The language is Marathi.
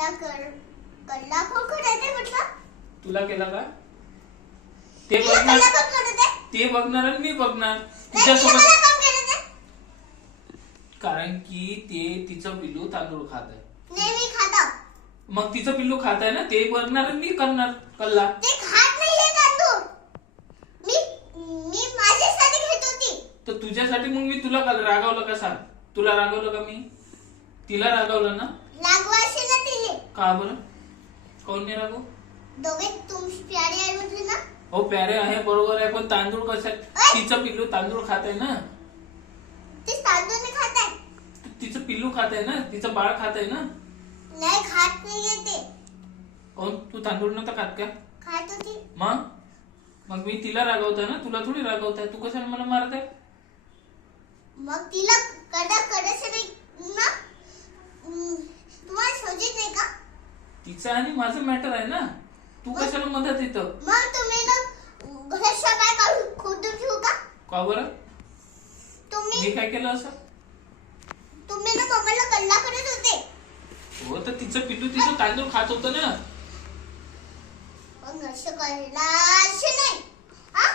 कल्ला कोण करायचं म्हटलं? तुला केला का? ते बघणार, ते बघणार आणि मी बघणार तुझ्यासोबत. कारण की ते तिचं पिल्लू तांदूळ खात आहे. नाही मी खाता. मग तिचं पिल्लू खात आहे ना, ते बघणार आणि मी करणार कल्ला. ते खात नाहीये तांदूळ. मी माझ्यासाठी घेत होती. तर तुझ्यासाठी मग मी तुला रागावलं का सांग? तुला रागावलं का मी? तिला रागावलं ना? लागवाशी ना तिने. का बरं? कोण नाही रागव? दोघे तुम प्यारे आहे म्हटले ना. हो प्यारे आहे, बरोबर आहे, पण तांदूळ कसं? तिचं पिल्लू तांदूळ खात आहे ना. ते तांदूळ नाही खात आहे. तिचं पिल्लू खात आहे ना, तिचं बाळ खात आहे ना. नाही खात नाहीये ते. कोण? तू तांदूळ नव्हता खात का? खात होती. मग मी तिला रागवतोय ना, तुला थोडी रागवताय. तू कशाला मला मारत आहे? मग तिला करायचं नाही ना. तुम्हाला समजत नाही का? तिचं आणि माझं मॅटर आहे ना. तू कशाला मदत येतं? मग तुम्ही ना घराच्या बाहेर काढून खोदून ठेवू का? का बरं? तुम्ही मी काय केलं असं? तुम्ही ना मम्मीला कल्ला करत होते. हो तर तिचं पिल्लू तिचं तांदूळ खात होतं ना. मग असं कल्ला असे नाही. हा